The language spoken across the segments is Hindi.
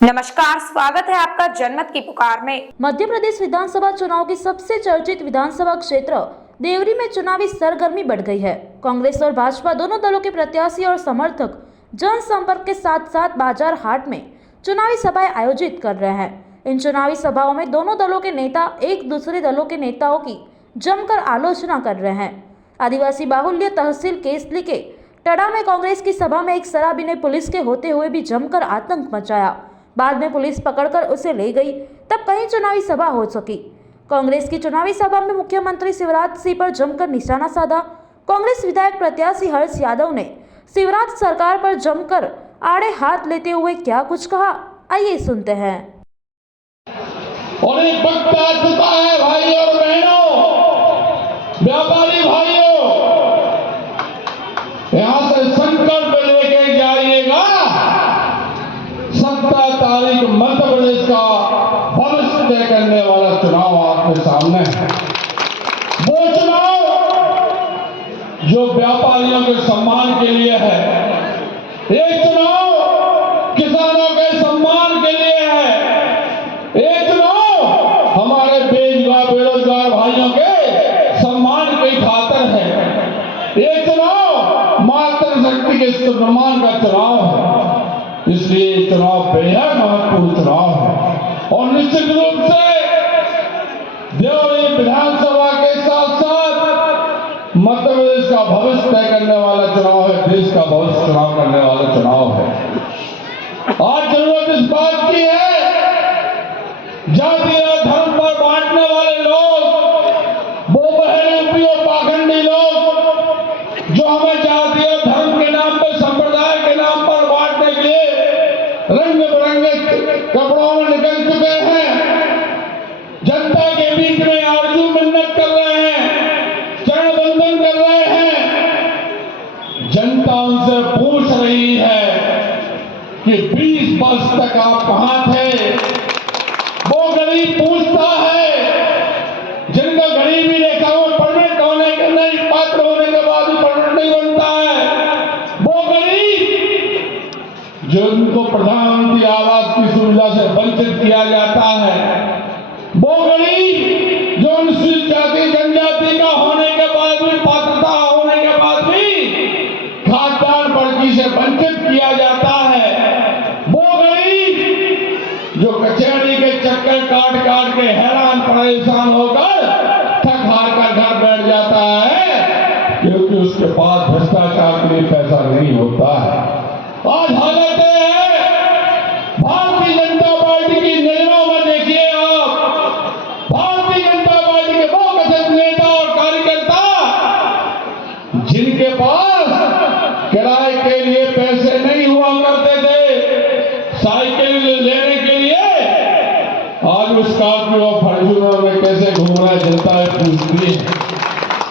नमस्कार, स्वागत है आपका जनमत की पुकार में। मध्य प्रदेश विधानसभा चुनाव के सबसे चर्चित विधानसभा क्षेत्र देवरी में चुनावी सरगर्मी बढ़ गई है। कांग्रेस और भाजपा दोनों दलों के प्रत्याशी और समर्थक जनसंपर्क के साथ साथ बाजार हाट में चुनावी सभाएं आयोजित कर रहे हैं। इन चुनावी सभाओं में दोनों दलों के नेता एक दूसरे दलों के नेताओं की जमकर आलोचना कर रहे हैं। आदिवासी बाहुल्य तहसील केसली के टड़ा में कांग्रेस की सभा में एक शराबी ने पुलिस के होते हुए भी जमकर आतंक मचाया। बाद में पुलिस पकड़कर उसे ले गई, तब कहीं चुनावी सभा हो सकी। कांग्रेस की चुनावी सभा में मुख्यमंत्री शिवराज सिंह पर जमकर निशाना साधा। कांग्रेस विधायक प्रत्याशी हर्ष यादव ने शिवराज सरकार पर जमकर आड़े हाथ लेते हुए क्या कुछ कहा, आइए सुनते हैं। और एक वक्त आ चुका है भाई और बहनों, व्यापारी भाइयों, यहां से संकल्प लेके जाइएगा। 17 तारीख मध्य प्रदेश का भविष्य तय करने वाला चुनाव आपके सामने है। वो चुनाव जो व्यापारियों के सम्मान के लिए है, एक चुनाव किसानों के सम्मान के लिए है, एक चुनाव हमारे बेरोजगार भाइयों के सम्मान की खातिर है, एक चुनाव मातृशक्ति के सम्मान का चुनाव है। इसलिए चुनाव बेहद महत्वपूर्ण चुनाव है और निश्चित रूप से देवरी विधानसभा के साथ साथ मध्य प्रदेश का भविष्य तय करने वाला चुनाव है, देश का भविष्य चुनाव करने वाला चुनाव है। आज जरूरत इस बात की है, जाति और धर्म पर बांटने वाले लोग, वो बहरूपी और पाखंडी लोग जो हमें जाति और धर्म के नाम पर, संप्रदाय के नाम पर बांटने के लिए रंग बिरंगे कपड़ों में निकल चुके हैं, जनता के बीच में आरजू मिन्नत कर रहे हैं, चरण बंधन कर रहे हैं। जनता उनसे पूछ रही है कि 20 वर्ष तक आप कहां थे। वो गरीब पूछता है जिनका गरीबी रेखा में परमानेंट होने के नहीं, पात्र होने के बाद भी परमानेंट नहीं बनता है। वो गरीब जो उनको प्रधानमंत्री आवास की सुविधा से वंचित किया जाता है, वो गरीब जो अनुसूचित जाति जनजाति का होने के बाद भी, पात्रता होने के बाद भी खाद्यान्न पर्ची से वंचित किया जाता है, वो गरीब जो कचहरी के चक्कर काट काट के हैरान परेशान होकर थक हार कर घर बैठ जाता है क्योंकि उसके पास भ्रष्टाचार के लिए पैसा नहीं होता है। आज हालत है भारतीय जनता पार्टी की नजरों में, देखिए आप, भारतीय जनता पार्टी के वो कथित नेता और कार्यकर्ता जिनके पास किराए के लिए पैसे नहीं हुआ करते थे, साइकिल लेने के लिए, आज उस स्कॉर्पियो फॉर्च्यूनर में कैसे घूम रहा है जनता पूछती है।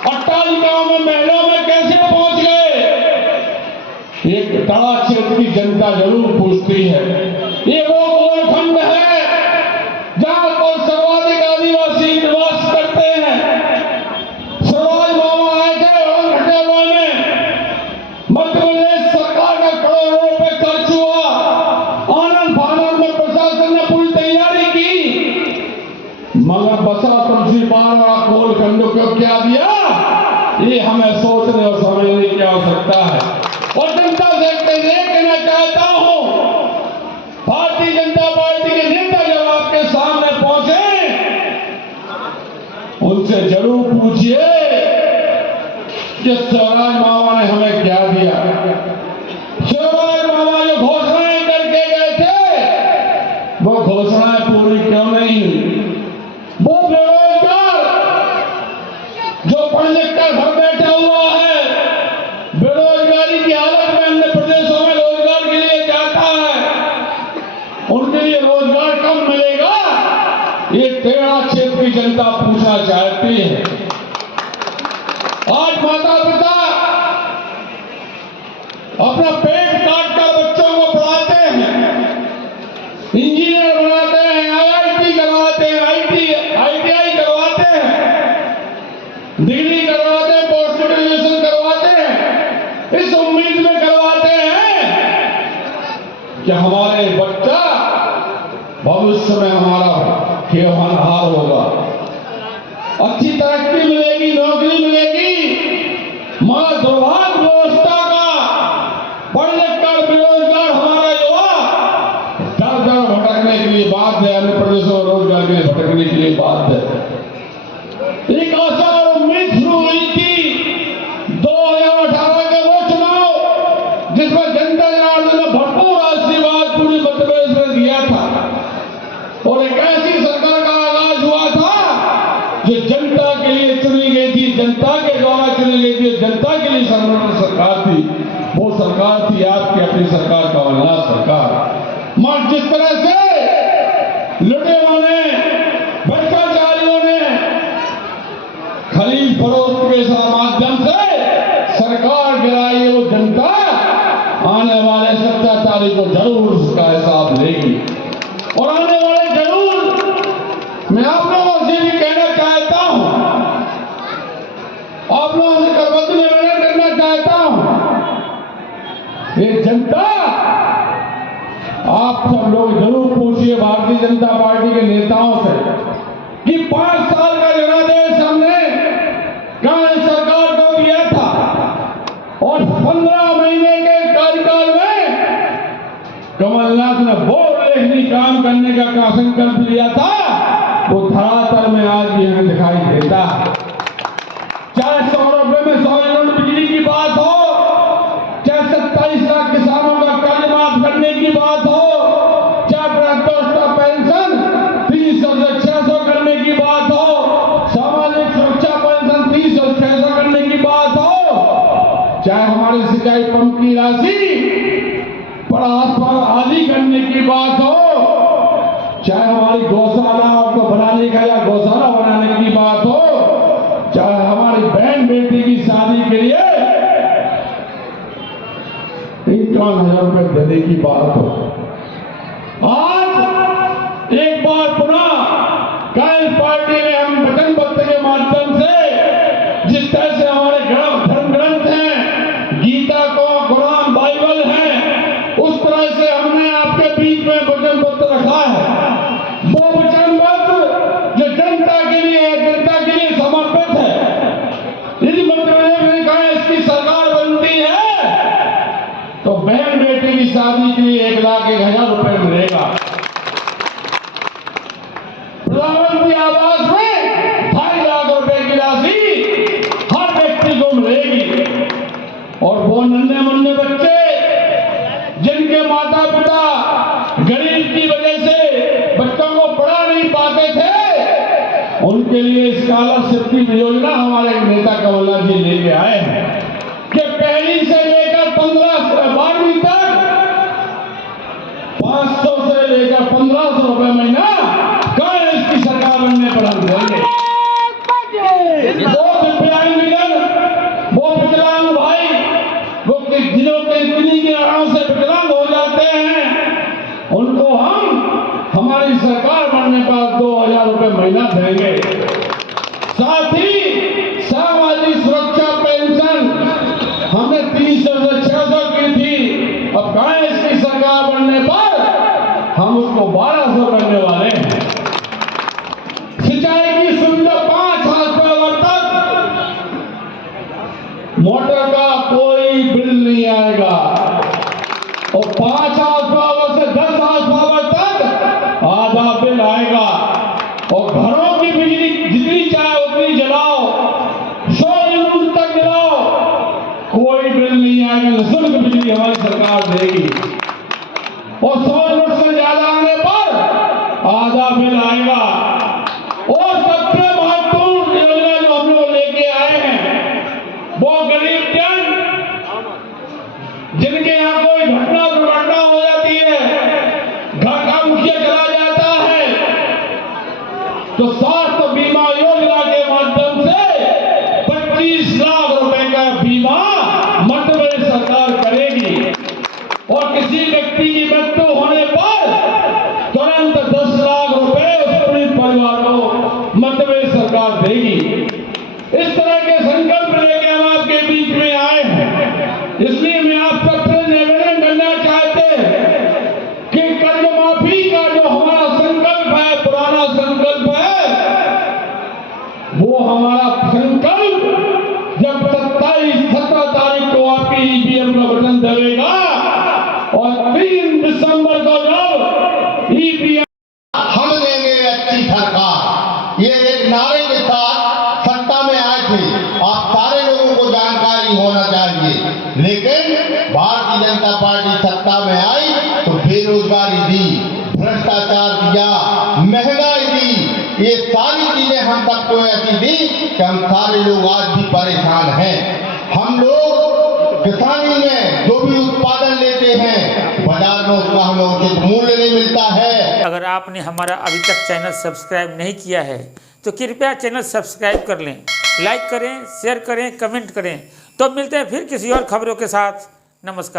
अट्टालिकाओं में, महलों में कैसे पहुंच गए, एक टड़ा क्षेत्र की जनता जरूर पूछती है। ये वो गोलखंड है जहां पर सर्वाधिक आदिवासी निवास करते हैं। शिवराज मामा आए थे घटेवा में, मध्य प्रदेश सरकार का करोड़ों रुपए खर्च हुआ, आनंद फानंद में प्रशासन ने पूरी तैयारी की, मगर बसा तुलसी पार वाला गोलखंड को क्या दिया, ये हमें सोचने और समझने की आवश्यकता है। और जनता से कहना चाहता हूं, भारतीय जनता पार्टी के नेता जब आपके सामने पहुंचे, उनसे जरूर पूछिए कि शिवराज मामा ने हमें क्या दिया। शिवराज मामा जो घोषणाएं करके गए थे, वो घोषणाएं पूरी क्यों नहीं हुई। वो बेरोजगार जो पढ़ लिख कर घर बैठा हुआ है, बेरोजगारी की हालत में अन्य प्रदेशों में रोजगार के लिए जाता है, उनके लिए रोजगार कब मिलेगा, ये तेरा क्षेत्र की जनता पूछना चाहती है। आज माता पिता अपना पेट काट कर बच्चों को पढ़ाते हैं, इंजीनियर बनाते हैं, IIT करवाते हैं, ITI करवाते हैं, डिग्री करवाते हैं, पोस्ट ग्रेजुएशन करवाते हैं, इस उम्मीद में करवाते हैं कि हमारे बच्चा भविष्य में हमारा खेवनहार होगा। अच्छी तरक्की मिलेगी, नौकरी मिलेगी, मगर दुर्भाग्य व्यवस्था का पढ़ लिख कर बेरोजगार हमारा युवा दर दर भटकने के लिए बाध्य है, अन्य प्रदेशों में रोजगार के लिए भटकने के लिए बाध्य है। एक आशा और उम्मीद शुरू हुई थी 2018 के वो चुनाव जिसमें जनता जनार्दन ने भरपूर आशीर्वाद पूरी मध्य प्रदेश में दिया था और एक ऐसी सरकार का आगाज हुआ था जो जनता के लिए चुनी गई थी, जनता के द्वारा चुनी गई थी, जनता के लिए समर्पित सरकार थी। वो सरकार थी आपकी अपनी सरकार, कमलनाथ सरकार। मगर जिस तरह से लुटेरों ने, भ्रष्टाचारियों ने खरीद फरोख्त के माध्यम से सरकार गिराई, वो जनता आने वाले 17 तारीख को जरूर उसका हिसाब लेगी। और आने वाले जरूर मैं आप लोगों से भी कहना चाहता हूं, आप लोगों से करबद्ध निवेदन करना चाहता हूं, ये जनता, आप सब लोग जरूर पूछिए भारतीय जनता पार्टी के नेताओं से कि 5 साल का जनादेश हमने कांग्रेस सरकार को दिया था और 15 महीने के कार्यकाल में कमलनाथ ने वो उल्लेखनीय काम करने का संकल्प लिया था, वो धरातल में आज भी हमें दिखाई देता है। चाहे 100 रुपए में 100 यूनिट बिजली की बात हो, चाहे 27 लाख किसानों का कर्ज माफ करने की बात हो, चाहे वृद्धावस्था पेंशन 300 से 600 करने की बात हो, सामाजिक सुरक्षा पेंशन 300 से 600 करने की बात हो, चाहे हमारे सिंचाई पंप की राशि पर आदि करने की बात हो, चाहे हमारी गौशाला को बनाने का या गौशाला बनाने की बात हो, चाहे हमारी बहन बेटी की शादी के लिए 51,000 रुपए देने की बात हो। आज एक बार पुनः कांग्रेस पार्टी ने हम वचन पत्र के माध्यम से जिस तरह से हमारे धर्म ग्रंथ हैं, गीता को कुरान बाइबल है, उस तरह से हमने आपके बीच में वचन पत्र रखा है। वो वचन पत्र जो जनता के लिए है, जनता के लिए समर्पित है। यदि मध्य प्रदेश में कांग्रेस की सरकार बनती है तो बहन बेटी की शादी के लिए 1,01,000 रुपए मिलेगा। प्रधानमंत्री आवास में 2.5 लाख रुपए की राशि हर व्यक्ति को मिलेगी। और वो नन्हे मुन्ने बच्चे जिनके माता पिता गरीब की वजह से बच्चों को पढ़ा नहीं पाते थे, उनके लिए स्कॉलरशिप की योजना हमारे नेता कमलनाथ जी लेके आए हैं कि पहली से लेकर 12वीं तक 500 से लेकर 1,500 रुपए महीना कांग्रेस की सरकार बनने पर हम देंगे। वो दिव्यांगजन, वो विकलांग भाई, वो जिलों के इतनी के आराम से विकलांग हो जाते हैं, उनको हम हमारी सरकार बनने पर 2,000 रुपए महीना देंगे। साथ ही सामाजिक सुरक्षा पेंशन हमने 300 से 600 की थी, अब कांग्रेस की सरकार बनने पर हम उसको 1,200 करने वाले हैं। सिंचाई की सुविधा 5 हाउस तक, मोटर का कोई बिल नहीं आएगा और 5 हाउस से 10 हाउस तक आधा बिल आएगा। और घरों की बिजली जितनी चाहे उतनी जलाओ, 100 यूनिट तक जलाओ, कोई बिल नहीं आएगा, निःशुल्क बिजली हमारी सरकार देगी। और 100 यूनिट से ज्यादा आने पर आधा बिल आएगा। और सबसे महत्वपूर्ण योजना जो हम लोग लेके आए हैं वो गरीब जन जिनके यहाँ कोई घटना दुर्घटना हो जाती है, घर का मुखिया चला जाता है, तो स्वास्थ्य बीमा योजना के माध्यम से 25 लाख रुपए का बीमा मध्य प्रदेश सरकार करेगी। और किसी व्यक्ति की मृत्यु होने पर तुरंत 10 लाख रुपए उस पीड़ित परिवार को मध्य प्रदेश सरकार देगी। इस तरह के संकल्प लेके हम आपके बीच में आए हैं। इसलिए मैं आप सबसे निवेदन करना चाहते हैं कि कर्ज माफी का जो हमारा हमारा संकल्प जब 17 तारीख को आपकी ईवीएम का बटन दबेगा और 3 दिसंबर को जब ईवीएम हम देंगे अच्छी सरकार, ये एक नारे के साथ सत्ता में आए थे। आप सारे लोगों को जानकारी होना चाहिए, लेकिन भारतीय जनता पार्टी सत्ता में आई तो बेरोजगारी दी, भ्रष्टाचार दिया, महंगाई दी, ये सारी चीजें हम सबको ऐसी दी कि हम सारे लोग आज भी परेशान हैं। हम लोग किसानी में जो भी उत्पादन लेते हैं बाजार में उसका हमें उचित मूल्य नहीं मिलता है। अगर आपने हमारा अभी तक चैनल सब्सक्राइब नहीं किया है तो कृपया चैनल सब्सक्राइब कर लें, लाइक करें, शेयर करें, कमेंट करें। तो मिलते हैं फिर किसी और खबरों के साथ। नमस्कार।